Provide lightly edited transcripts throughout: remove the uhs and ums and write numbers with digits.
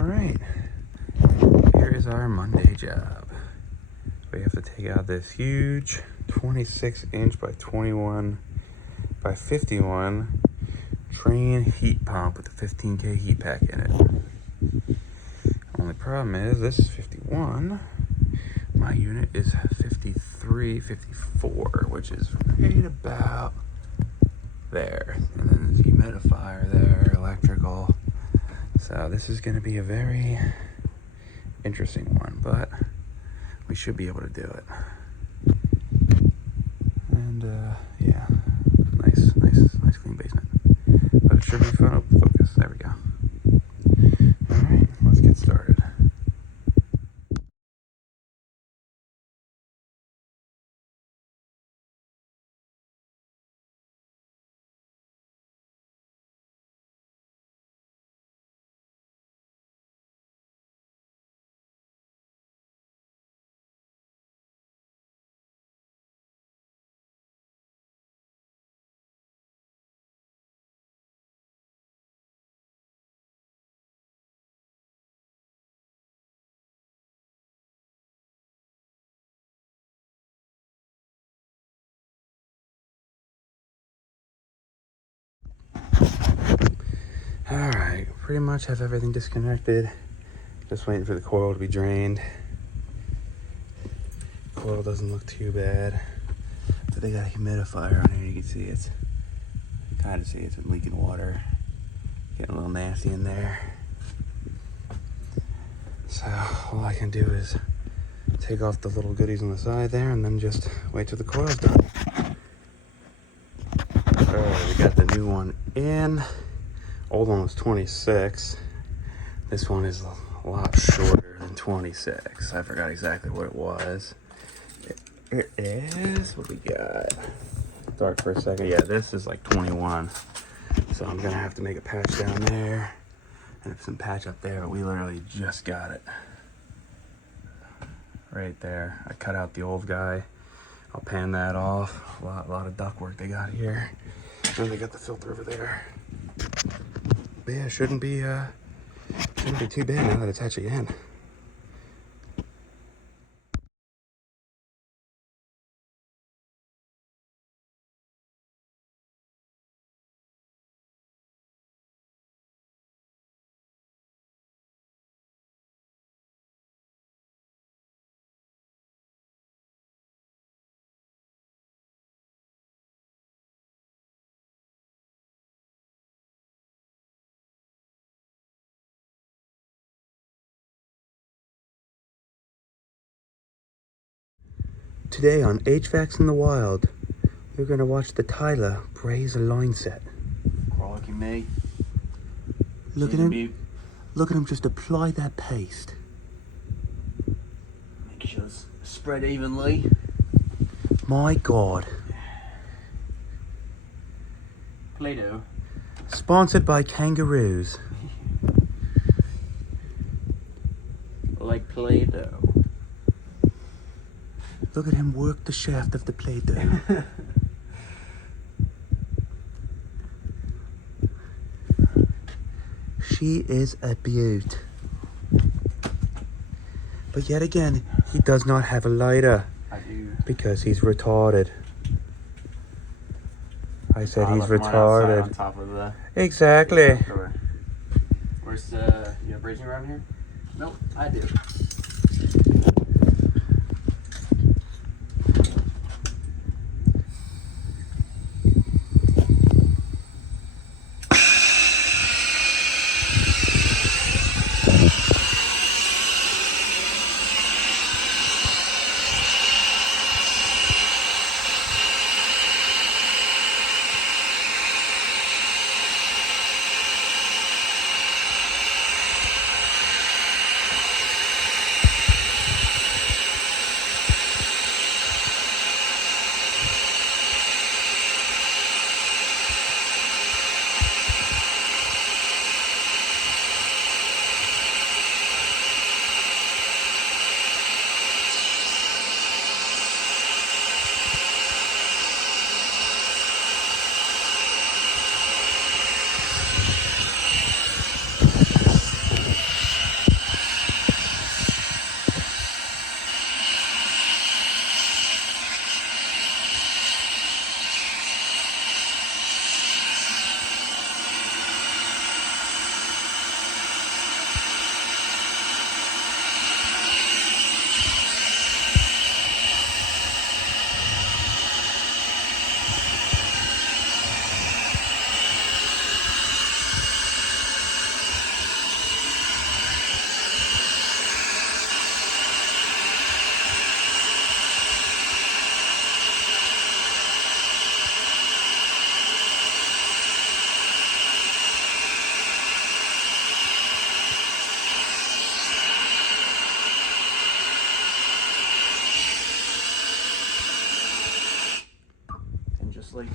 Alright, here is our Monday job. We have to take out this huge 26-inch by 21 by 51 train heat pump with a 15K heat pack in it. Only problem is this is 51. My unit is 53, 54, which is right about there. And then there's a humidifier there, electrical. So this is going to be a very interesting one, but we should be able to do it. And yeah, nice clean basement. But it should be fun. Oh, focus. There we go. All right, let's get started. All right, pretty much have everything disconnected. Just waiting for the coil to be drained. Coil doesn't look too bad, but they got a humidifier on here. You can see it's kind of see it's been leaking water, getting a little nasty in there. So all I can do is take off the little goodies on the side there, and then just wait till the coil's done. All right, we got the new one in. Old one was 26. This one is a lot shorter than 26. I forgot exactly what it was. It is, what we got? Dark for a second. Yeah, this is like 21. So I'm gonna have to make a patch down there and some patch up there, but we literally just got it. Right there. I cut out the old guy. I'll pan that off. A lot of duct work they got here. And they got the filter over there. But yeah, shouldn't be too bad now that it's actually in. Today on HVACs in the Wild, we're going to watch the Tyler braze a line set. Crikey me. Look at him. Look at him just apply that paste. Make sure it's spread evenly. My God. Play-Doh. Sponsored by kangaroos. Like Play-Doh. Look at him work the shaft of the Play-Doh. She is a beaut. But yet again, he does not have a lighter. I do. Because he's retarded. I said he's left mine outside retarded. on top of the Exactly. door. Where's you have bridging around here? Nope, I do.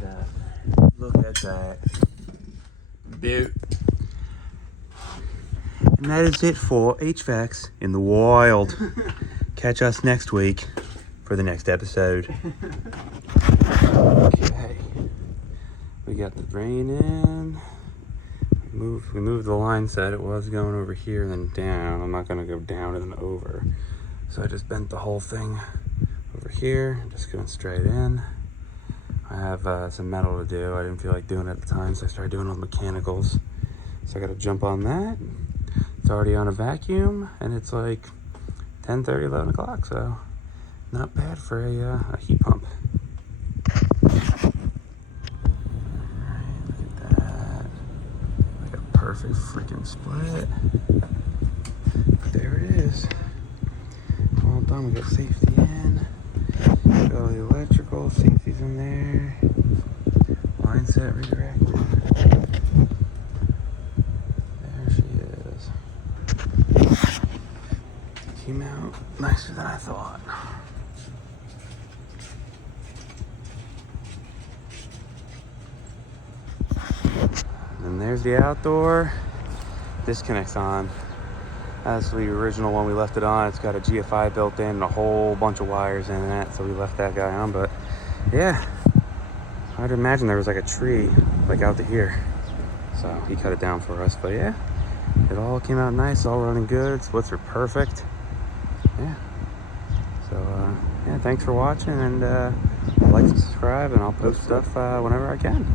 that. Look at that. Dude. And that is it for HVACs in the wild. Catch us next week for the next episode. Okay. We got the drain in. We moved the line set. It was going over here and then down. I'm not gonna go down and then over. So I just bent the whole thing over here. Just going straight in. I have some metal to do. I didn't feel like doing it at the time, so I started doing all the mechanicals. So I gotta jump on that. It's already on a vacuum, and it's like 10:30, 11 o'clock, so not bad for a heat pump. Alright, look at that. Like a perfect freaking split. There it is. All done. We got safety in. Got all the electrical, safety's in there. Line set redirected. There she is. Came out nicer than I thought. And there's the outdoor. Disconnect's on. That's the original one we left it on. It's got a GFI built in and a whole bunch of wires in it, so we left that guy on. But yeah, I'd imagine there was like a tree like out to here, so he cut it down for us. But yeah, it all came out nice, all running good. Splits are perfect. Yeah. So yeah, thanks for watching, and like, subscribe, and I'll post stuff whenever I can.